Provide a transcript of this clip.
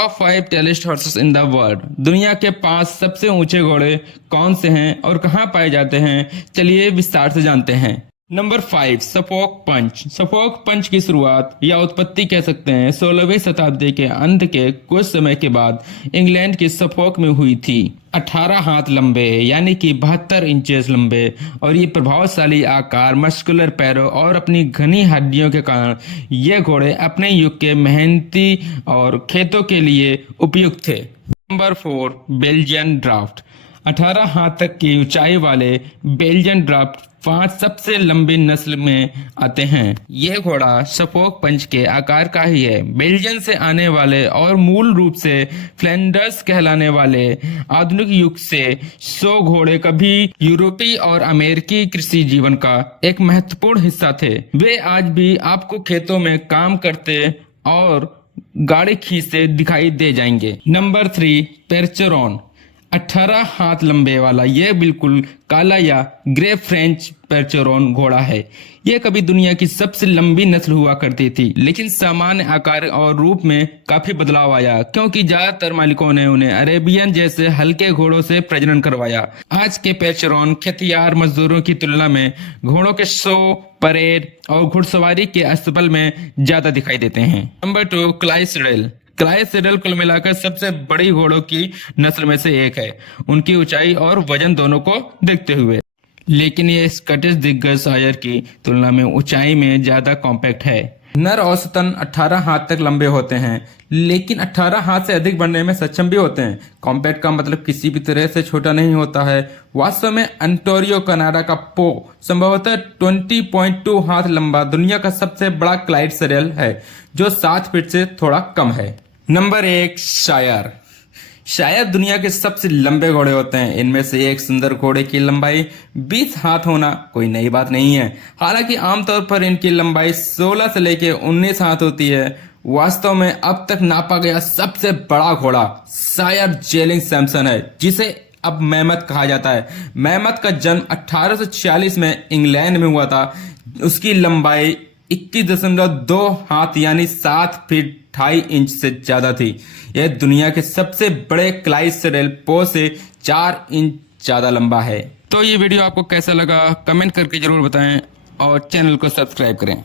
Top 5 tallest horses in the world. दुनिया के 5 सबसे ऊंचे घोड़े कौन से हैं और कहां पाए जाते हैं, चलिए विस्तार से जानते हैं। नंबर 5, सफोक पंच। सफोक पंच की शुरुआत या उत्पत्ति कह सकते हैं 16वीं शताब्दी के अंत के कुछ समय के बाद इंग्लैंड की सफोक में हुई थी। 18 हाथ लंबे यानी कि 72 इंचेस लंबे और ये प्रभावशाली आकार, मस्कुलर पैरों और अपनी घनी हड्डियों के कारण ये घोड़े अपने युग के मेहनती और खेतों के लिए उपयुक्त थे। Number 4, Belgian draft. 18 हाथ तक की ऊंचाई वाले बेल्जियन ड्राफ्ट 5 सबसे लंबी नस्ल में आते हैं। यह घोड़ा सफोक पंच के आकार का ही है। बेल्जियन से आने वाले और मूल रूप से फ्लैंडर्स कहलाने वाले आधुनिक युग से 100 घोड़े कभी यूरोपीय और अमेरिकी कृषि जीवन का एक महत्वपूर्ण हिस्सा थे। वे आज भी आपको खेतों में काम करते और गाड़ी खींचते दिखाई दे जाएंगे। नंबर 3, पेरचेरॉन। 18 हाथ लंबे वाला यह बिल्कुल काला या ग्रे फ्रेंच पेरचेरॉन घोड़ा है। यह कभी दुनिया की सबसे लंबी नस्ल हुआ करती थी, लेकिन सामान्य आकार और रूप में काफी बदलाव आया क्योंकि ज्यादातर मालिकों ने उन्हें अरेबियन जैसे हल्के घोड़ों से प्रजनन करवाया। आज के पेरचेरॉन खेतियार मजदूरों की तुलना में घोड़ों के शो, परेड और घुड़सवारी के अस्तबल में ज्यादा दिखाई देते हैं। नंबर 2, क्लाइसेडेल। क्लाइसेडेल कुल मिलाकर सबसे बड़ी घोड़ों की नस्ल में से एक है, उनकी ऊंचाई और वजन दोनों को देखते हुए। लेकिन ये स्कॉटिश दिग्गज शायर की तुलना में ऊंचाई में ज्यादा कॉम्पैक्ट है। नर औसतन 18 हाथ तक लंबे होते हैं, लेकिन 18 हाथ से अधिक बढ़ने में सक्षम भी होते हैं। कॉम्पैक्ट का मतलब किसी भी तरह से छोटा नहीं होता है। वास्तव में अंटोरियो कनाडा का पो संभवतः 20.2 हाथ लंबा दुनिया का सबसे बड़ा क्लाइसेडेल है, जो 7 फीट से थोड़ा कम है। नंबर 1, शायर। शायर दुनिया के सबसे लंबे घोड़े होते हैं। इनमें से एक सुंदर घोड़े की लंबाई 20 हाथ होना कोई नई बात नहीं है। हालांकि आमतौर पर इनकी लंबाई 16 से लेकर 19 हाथ होती है। वास्तव में अब तक नापा गया सबसे बड़ा घोड़ा शायर जेलिंग सैमसन है, जिसे अब मैमथ कहा जाता है। मैमथ का जन्म 1846 में इंग्लैंड में हुआ था। उसकी लंबाई 21.2 हाथ यानी 7 फीट 2.5 इंच से ज्यादा थी। यह दुनिया के सबसे बड़े क्लाइसेडेल पो से 4 इंच ज्यादा लंबा है। तो ये वीडियो आपको कैसा लगा कमेंट करके जरूर बताएं और चैनल को सब्सक्राइब करें।